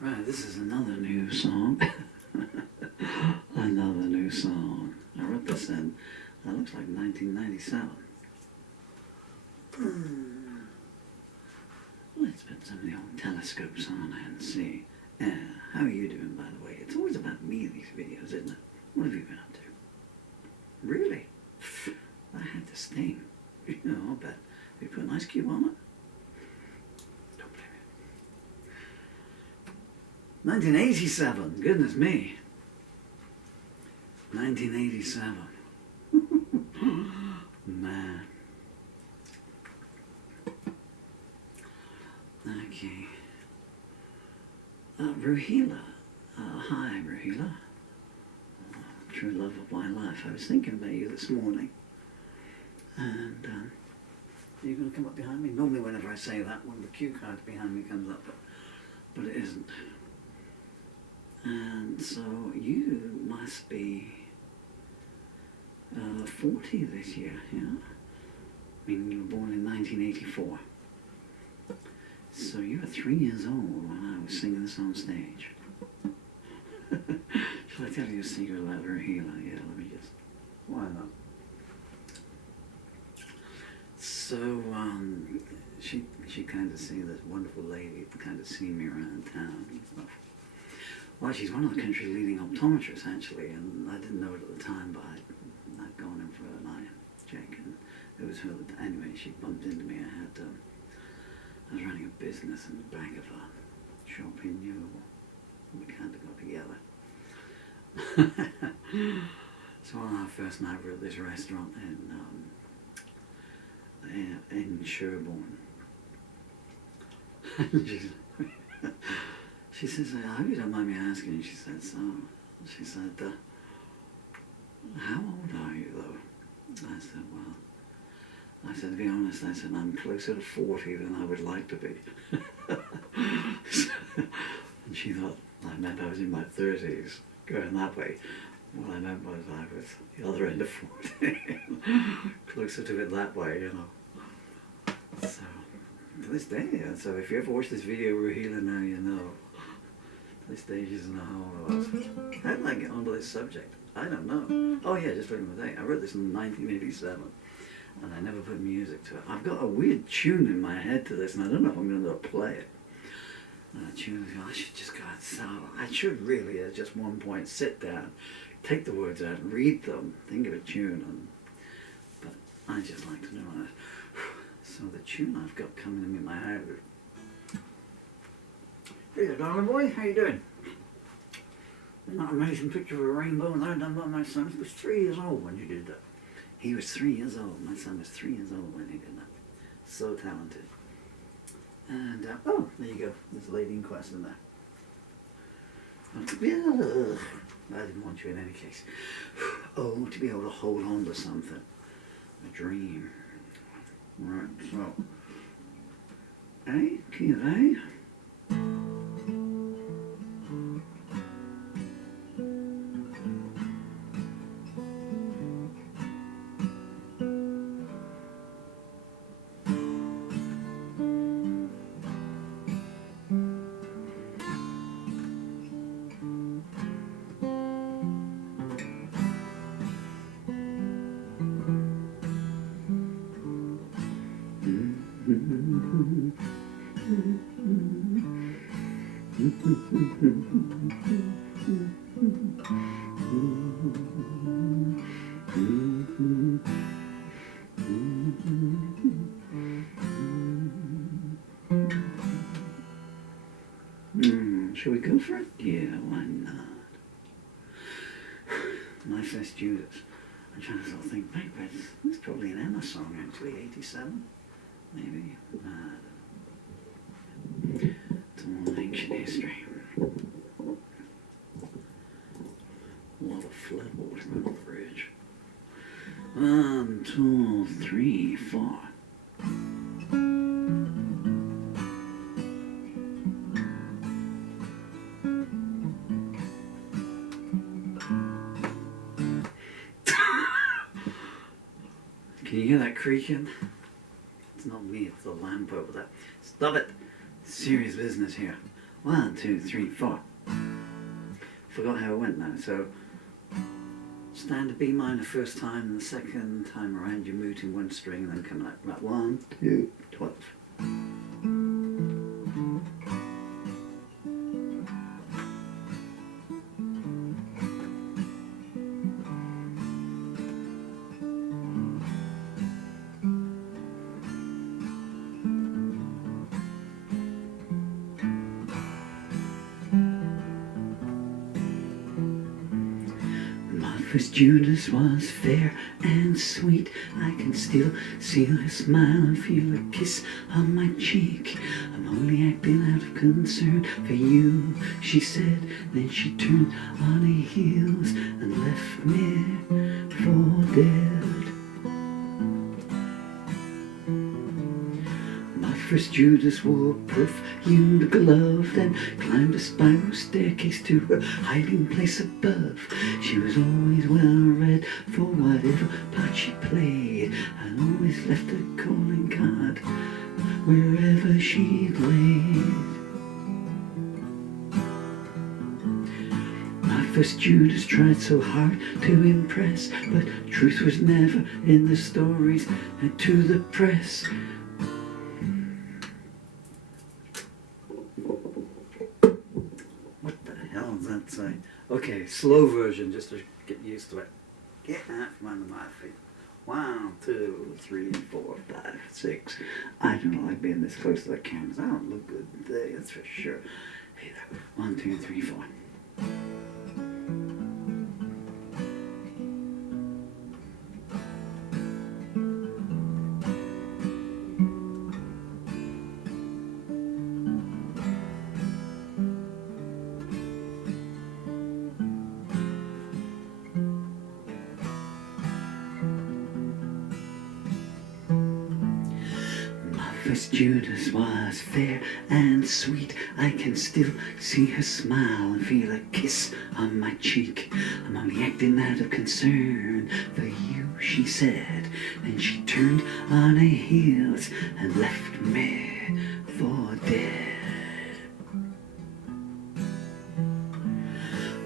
Right, this is another new song. Another new song. I wrote this in, that looks like 1997. Let's put some of the old telescopes on and see. How are you doing, by the way? It's always about me, these videos, isn't it? What have you been up to? Really? I had to sting. You know, I'll bet. You put an ice cube on it? Don't blame me. 1987. Goodness me. 1987. Man. Okay. Ruhila. Hi, Ruhila. True love of my life. I was thinking about you this morning. And are you going to come up behind me? Normally whenever I say that, one of the cue cards behind me comes up, but it isn't. And so you must be 40 this year, yeah? I mean, you were born in 1984. So you were 3 years old when I was singing this on stage. Shall I tell you a secret about Rahila? Yeah, let me just... Why not? So, she kind of see this wonderful lady kind of see me around town and stuff. Well, she's one of the country's leading optometrists, actually, and I didn't know it at the time, but I'd gone in for an eye check, and it was her that, anyway, she bumped into me. I was running a business in the back of a shop in Newell. We kind of got together. So on our first night, we were at this restaurant in Sherborne. She says, I hope you don't mind me asking. She said, how old are you, though? I said, well, to be honest, I said, I'm closer to 40 than I would like to be. And she thought I meant I was in my 30s, going that way. What I meant was I was the other end of 40, closer to it that way, you know. So, to this day, so if you ever watch this video, Ruhila, now you know. This day she doesn't know how old I was. How did I get onto this subject? I don't know. Oh yeah, just looking at the date. I wrote this in 1987. And I never put music to it. I've got a weird tune in my head to this, and I don't know if I'm going to play it. And I should just go outside. I should really, at just one point, sit down, take the words out, and read them, think of a tune. But I just like to know it. So the tune I've got coming in my head. Hey there, darling boy, how you doing? Isn't that an amazing picture of a rainbow and that done by my son? He was 3 years old when you did that. He was 3 years old. My son was 3 years old when he did that. So talented. And, oh, there you go. There's a lady in question there. I didn't want you in any case. Oh, to be able to hold on to something. A dream. Right, so. Key of A. Shall we go for it? Yeah, why not? My First Judas. I'm trying to sort of think back, but it's probably an Emma song actually, 87, maybe. It's all ancient history. A lot of floodwaters on the bridge. 1, 2, 3, 4. Can you hear that creaking? It's not me, it's the lamp over there. Stop it! Serious business here. 1, 2, 3, 4. Forgot how it went now. So stand a B minor first time, and the second time around you move in one string and then come out. Right, 1, 2, 12. First Judas was fair and sweet. I can still see her smile and feel a kiss on my cheek. I'm only acting out of concern for you, she said. Then she turned on her heels and left me for dead. My first Judas wore perfumed glove, then climbed a spiral staircase to her hiding place above. She was always well read for whatever part she played, and always left a calling card wherever she laid. My first Judas tried so hard to impress, but truth was never in the stories and to the press. What the hell does that say? Okay, slow version just to get used to it. Get out from under my feet. 1, 2, 3, 4, 5, 6. I don't like being this close to the cameras. I don't look good today, that's for sure. Hey there. 1, 2, 3, 4. First Judas was fair and sweet. I can still see her smile and feel a kiss on my cheek. I'm only acting out of concern for you, she said. Then she turned on her heels and left me for dead.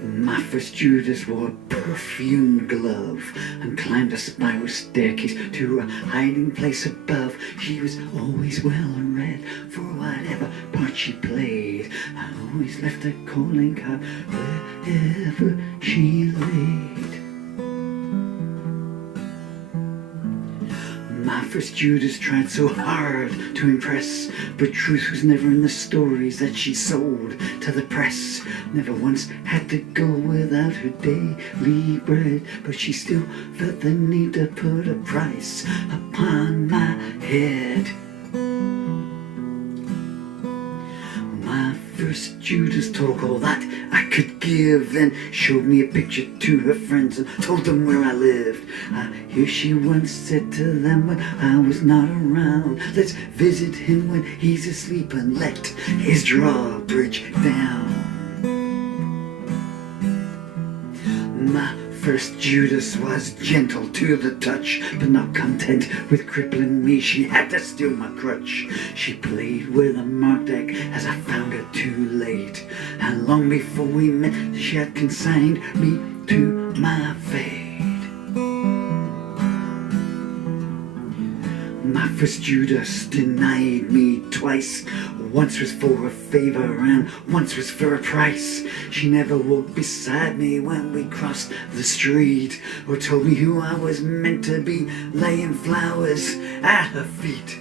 My first Judas wore a perfumed glove and climbed a spiral staircase to a hiding place above. She was always well read for whatever part she played, and always left a calling card wherever she laid. My first Judas tried so hard to impress, but truth was never in the stories that she sold to the press. Never once had to go without her daily bread, but she still felt the need to put a price upon my head. My first Judas took all that I could give, then showed me a picture to her friends and told them where I lived. I hear she once said to them when I was not around, let's visit him when he's asleep and let his drawbridge down. My first Judas was gentle to the touch, but not content with crippling me, she had to steal my crutch. She played with a marked deck as I found her too late, and long before we met she had consigned me to my fate. My first Judas denied me twice. Once was for a favor and once was for a price. She never walked beside me when we crossed the street, or told me who I was meant to be, laying flowers at her feet.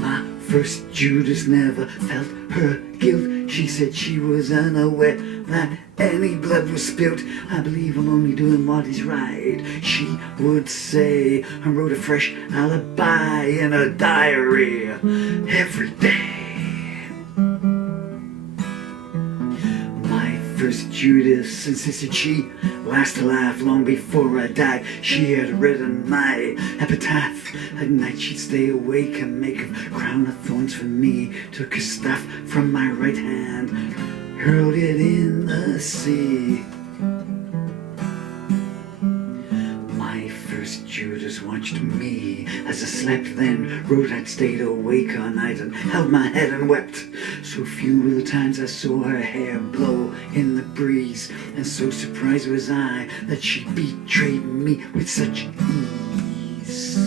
My first Judas never felt her guilt. She said she was unaware that any blood was spilt. I believe I'm only doing what is right, she would say, and wrote a fresh alibi in her diary every day. My first Judas insisted she last alive long before I died. She had written my epitaph. At night she'd stay awake and make a crown of thorns for me. Took a staff from my right hand, hurled it in the sea. My first first Judas watched me as I slept then, wrote I'd stayed awake all night and held my head and wept. So few were the times I saw her hair blow in the breeze, and so surprised was I that she betrayed me with such ease.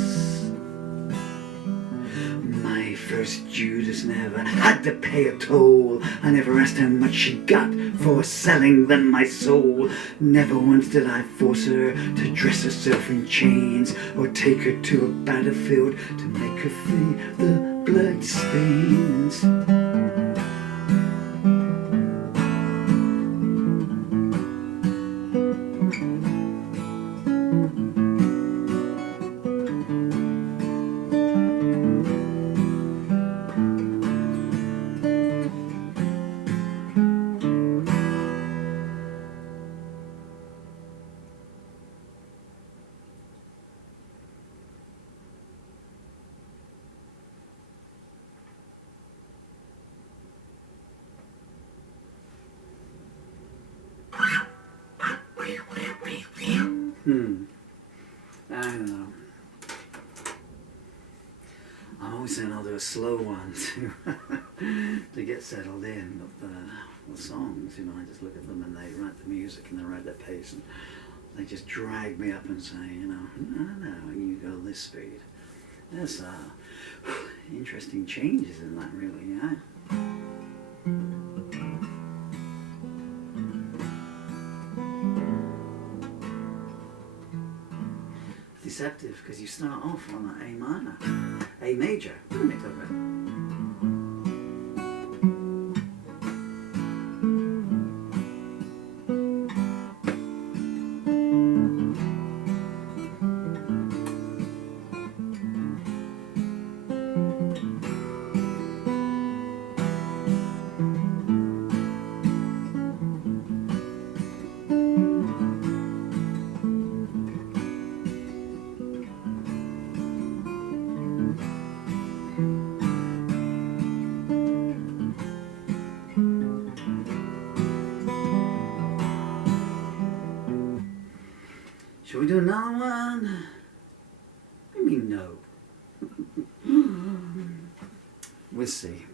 My first Judas never had to pay a toll. I never asked how much she got for selling them my soul. Never once did I force her to dress herself in chains, or take her to a battlefield to make her feel the blood stains. I don't know. I'm always saying I'll do a slow one to get settled in, but the songs, you know, I just look at them and they write the music and they write their pace and they just drag me up and say, you know, no, you go this speed. There's interesting changes in that, really, yeah. Deceptive, because you start off on an A minor, A major. What am I talking about? Shall we do another one? What do you mean no? We'll see.